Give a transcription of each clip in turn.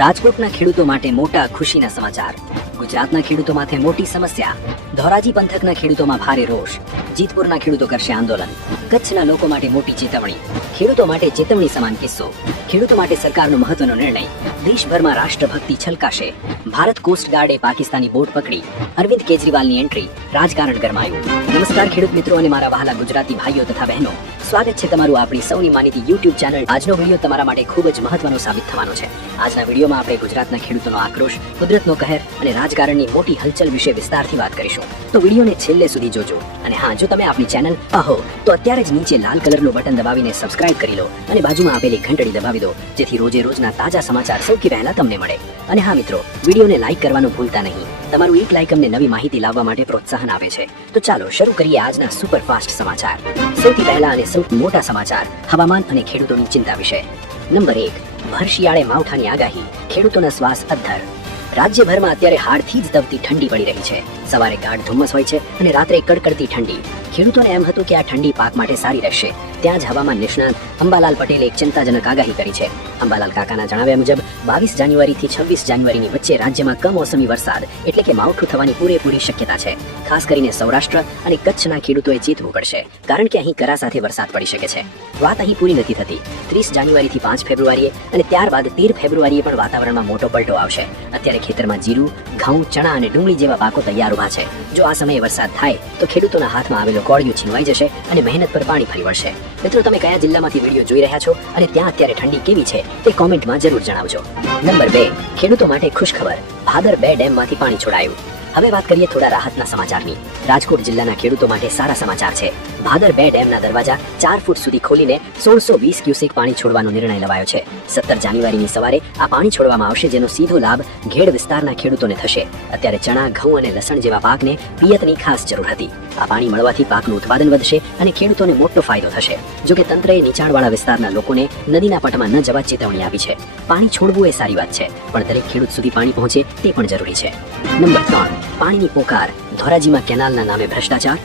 રાજકોટના ખેડૂતો માટે મોટા ખુશીના સમાચાર. ગુજરાતના ખેડૂતો માટે મોટી સમસ્યા. ધોરાજી પંથકના ખેડૂતોમાં ભારે રોષ. જીતપુરના ખેડૂતો કરશે આંદોલન. કચ્છના લોકો માટે મોટી ચેતવણી. ખેડૂતો માટે ચેતવણી સમાન કિસ્સો. ખેડૂતો માટે સરકારનો મહત્વનો નિર્ણય. દેશભરમાં રાષ્ટ્રભક્તિ છલકાશે. ભારત કોસ્ટ ગાર્ડે પાકિસ્તાની બોટ પકડી. અરવિંદ કેજરીવાલની એન્ટ્રી. રાજકારણ ગરમાયું. નમસ્કાર ખેડૂત મિત્રો અને મારા વહાલા ગુજરાતી ભાઈઓ તથા બહેનો, સ્વાગત છે તમારું આપણી સૌની માનીતી YouTube ચેનલ. આજનો વિડીયો તમારા માટે ખૂબ જ મહત્વનો સાબિત થવાનો છે. આજના વિડીયોમાં આપણે ગુજરાતના ખેડૂતોનો આક્રોશ, કુદરતનો કહેર અને રાજકારણની મોટી હલચલ વિશે વિસ્તારથી વાત કરીશું. તો વિડીયોને છેલ્લે સુધી જોજો. અને હા, જો તમે આપણી ચેનલ આહો તો અત્યારે જ નીચે લાલ કલરનું બટન દબાવીને સબસ્ક્રાઇબ કરી લો અને બાજુમાં આપેલી ઘંટડી દબાવી દો, જેથી રોજે રોજના તાજા સમાચાર સૌથી પહેલા તમને મળે. અને હા મિત્રો, વિડીયોને લાઈક કરવાનું ભૂલતા નહીં. તમારું એક લાઈક અમને નવી માહિતી લાવવા માટે પ્રોત્સાહન આપે છે. તો ચાલો શરૂ કરીએ આજના સુપરફાસ્ટ સમાચાર. સૌથી પહેલા અને સૌથી મોટા સમાચાર હવામાન અને ખેડૂતોની ચિંતા વિશે. નંબર 1, ભર શિયાળે માવઠાની આગાહી. ખેડૂતોના શ્વાસ અદ્ધર. રાજ્યભરમાં અત્યારે હાડથી જ તપતી ઠંડી પડી રહી છે. સવારે ગાઢ ધુમ્મસ હોય છે અને રાત્રે કડકડતી ઠંડી. ખેડૂતોને એમ હતું કે આ ઠંડી પાક માટે સારી રહેશે. ત્યાં જ હવામાન નિષ્ણાત અંબાલાલ પટેલે એક ચિંતાજનક આગાહી કરી છે. અંબાલાલ કાકાના જણાવ્યા મુજબ 22 જાન્યુઆરીથી 26 જાન્યુઆરીની વચ્ચે રાજ્યમાં કમોસમી વરસાદ એટલે કે માવઠું થવાની પૂરેપૂરી શક્યતા છે. ખાસ કરીને સૌરાષ્ટ્ર અને કચ્છના ખેડૂતોએ ચેતવું પડશે, કારણ કે અહીં કરા સાથે વરસાદ પડી શકે છે. વાત અહીં પૂરી નથી થતી. 30 જાન્યુઆરીથી 5 ફેબ્રુઆરીએ અને ત્યારબાદ 13 ફેબ્રુઆરીએ પણ વાતાવરણમાં મોટો પલટો આવશે. અત્યારે ખેતરમાં જીરું, ઘઉં, ચણા અને ડુંગળી જેવા પાકો તૈયાર ઉભા છે. જો આ સમયે વરસાદ થાય તો ખેડૂતોના હાથમાં આવેલો કોળિયો છીનવાઈ જશે અને મહેનત પર પાણી ફરી વળશે. મિત્રો, તમે કયા જિલ્લામાંથી વિડીયો જોઈ રહ્યા છો અને ત્યાં અત્યારે ઠંડી કેવી છે તે કોમેન્ટમાં જરૂર જણાવજો. નંબર 2, ખેડૂતો માટે ખુશખબર. ભાદર 2 ડેમમાંથી પાણી છોડાયું. હવે વાત કરીએ થોડા રાહતના સમાચારની. રાજકોટ જિલ્લાના ખેડૂતો માટે સારા સમાચાર છે. ભાદર 2 ડેમના દરવાજા 4 ફૂટ સુધી ખોલીને 1620 ક્યુસેક પાણી છોડવાનો નિર્ણય લેવાયો છે. 17 જાન્યુઆરીની સવારે આ પાણી છોડવામાં આવશે, જેનો સીધો લાભ ઘેડ વિસ્તારના ખેડૂતોને થશે. અત્યારે ચણા, ઘઉં અને લસણ જેવા પાકને પિયતની ખાસ જરૂર હતી. આ પાણી મળવાથી પાકનું ઉત્પાદન વધશે અને ખેડૂતોને મોટો ફાયદો થશે. જોકે તંત્રએ નીચાણવાળા વિસ્તારના લોકોને નદીના પટમાં ન જવા ચેતવણી આપી છે. પાણી છોડવું એ સારી વાત છે, પણ દરેક ખેડૂત સુધી પાણી પહોંચે તે પણ જરૂરી છે. નંબર 3, પાણીની પોકાર. ધોરાજીમાં કેનાલના નામે ભ્રષ્ટાચાર.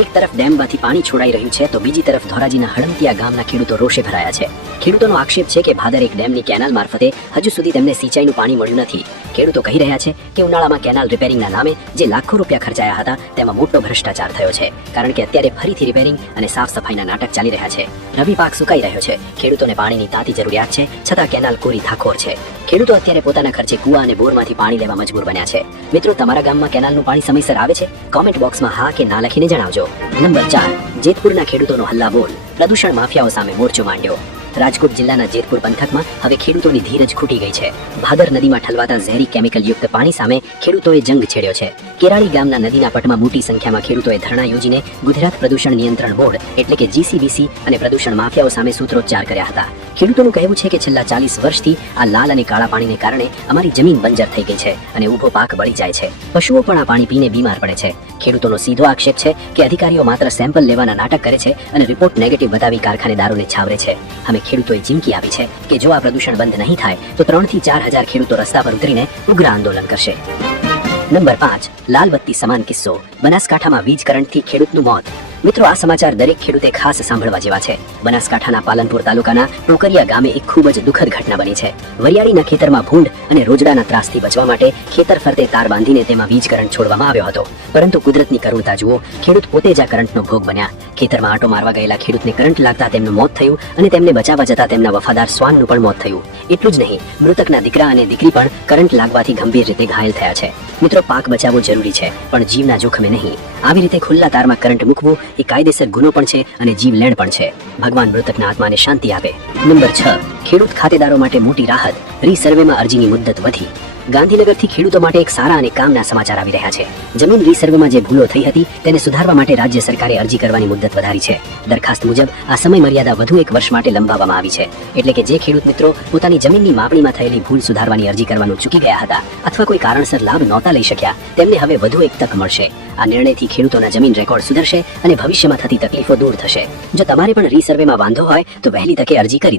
એક તરફ ડેમમાંથી પાણી છોડાઈ રહ્યું છે તો બીજી તરફ ધોરાજીના હળમતિયા ગામના ખેડૂતો રોષે ભરાયા છે. ખેડૂતોનો આક્ષેપ છે કે ભાદર 1 ડેમની કેનાલ મારફતે હજુ સુધી તેમને સિંચાઈનું પાણી મળ્યું નથી. ખેડૂતો કહી રહ્યા છે કે ઉનાળામાં કેનાલ રિપેરિંગના નામે જે લાખો રૂપિયા ખર્ચાયા હતા તેમાં મોટો ભ્રષ્ટાચાર થયો છે, કારણ કે અત્યારે ફરીથી રિપેરિંગ અને સાફ સફાઈના નાટક ચાલી રહ્યા છે. રવિ પાક સુકાઈ રહ્યો છે. ખેડૂતોને પાણીની તાતી જરૂરિયાત છે, છતાં કેનાલ કોરી ધાખોર છે. ખેડૂતો અત્યારે પોતાના ખર્ચે કુવા અને બોરમાંથી પાણી લેવા મજબૂર બન્યા છે. મિત્રો, તમારા ગામમાં કેનાલનું પાણી સમયસર આવે છે? કોમેન્ટ બોક્સમાં હા કે ના લખીને જણાવજો. નંબર 4, જેતપુરના ખેડૂતોનો હલ્લાબોલ. પ્રદૂષણ માફિયાઓ સામે મોરચો માંડ્યો. રાજકોટ જિલ્લાના જેતપુર પંથકમાં હવે ખેડૂતોની ધીરજ ખૂટી ગઈ છે. ભાદર નદીમાં ઠલવાતા ઝેરી કેમિકલ યુક્ત પાણી સામે ખેડૂતોએ જંગ છેડ્યો છે. કેરાળી ગામના નદીના પટમાં મોટી સંખ્યામાં ખેડૂતોએ ધરણા યોજીને ગુજરાત પ્રદૂષણ નિયંત્રણ બોર્ડ એટલે કે GCBC અને પ્રદૂષણ માફિયાઓ સામે સૂત્રોચ્ચાર કર્યા હતા. ખેડૂતોનું કહેવું છે કે છેલ્લા 40 વર્ષથી આ લાલ અને કાળા પાણીને કારણે અમારી જમીન બંજર થઈ ગઈ છે અને ઊભો પાક બળી જાય છે. પશુઓ પણ આ પાણી પીને બીમાર પડે છે. ખેડૂતોનો સીધો આક્ષેપ છે કે અધિકારીઓ માત્ર સેમ્પલ લેવાના નાટક કરે છે અને રિપોર્ટ નેગેટિવ બતાવી કારખાનેદારોને છાવરે છે. અમે ખેડૂતોએ ચીમકી આપી છે કે જો આ પ્રદૂષણ બંધ નહીં થાય તો 3 થી 4 હજાર ખેડૂતો રસ્તા પર ઉતરીને ઉગ્ર આંદોલન કરશે. નંબર 5, લાલબત્તી સમાન કિસ્સો. બનાસકાંઠામાં વીજ કરંટથી ખેડૂતનું મોત. મિત્રો, આ સમાચાર દરેક ખેડૂતે ખાસ સાંભળવા જેવા છે. બનાસકાંઠાના પાલનપુર તાલુકાના ટોકરિયા ગામે એક ખૂબ જ દુઃખદ ઘટના બની છે. વરિયાળીના ખેતરમાં ભૂંડ અને રોજડાના ત્રાસથી બચવા માટે ખેતર ફરતે તાર બાંધીને તેમાં વીજ કરંટ છોડવામાં આવ્યો હતો. પરંતુ કુદરતની કરુણતા જુઓ, ખેડૂત પોતે જ આ કરંટનો ભોગ બન્યા. ખેતરમાં આંટો મારવા ગયેલા ખેડૂતને કરંટ લાગતા તેમનું મોત થયું અને તેમને બચાવવા જતા તેમના વફાદાર શ્વાનનું પણ મોત થયું. એટલું જ નહીં, મૃતકના દીકરા અને દીકરી પણ કરંટ લાગવાથી ગંભીર રીતે ઘાયલ થયા છે. મિત્રો, પાક બચાવવો જરૂરી છે, પણ જીવના જોખમે નહીં. આવી રીતે ખુલ્લા તારમાં કરંટ મૂકવું એ કાયદેસર ગુનો પણ છે અને જીવલેણ પણ છે. ભગવાન મૃતકના આત્માને શાંતિ આપે. નંબર 6, ખેડૂત ખાતેદારો માટે મોટી રાહત. રીસર્વેમાં અરજીની મુદ્દત વધી. ગાંધીનગરથી ખેડૂતો માટે એક સારા અને કામના સમાચાર આવી રહ્યા છે. જમીન રીસર્વેમાં જે ભૂલો થઈ હતી તેને સુધારવા માટે રાજ્ય સરકારે અરજી કરવાની મુદ્દત વધારી છે. દરખાસ્ત મુજબ આ સમય મર્યાદા વધુ 1 વર્ષ માટે લંબાવવામાં આવી છે. એટલે કે જે ખેડૂત મિત્રો પોતાની જમીનની માપણીમાં થયેલી ભૂલ સુધારવાની અરજી કરવાનું ચૂકી ગયા હતા અથવા કોઈ કારણસર લાભ નહોતા લઈ શક્યા, તેમને હવે વધુ એક તક મળશે. આ નિર્ણયથી ખેડૂતોના જમીન રેકોર્ડ સુધરશે અને ભવિષ્યમાં થતી તકલીફો દૂર થશે. જો તમારે પણ રીસર્વેમાં વાંધો હોય તો વહેલી તકે અરજી કરી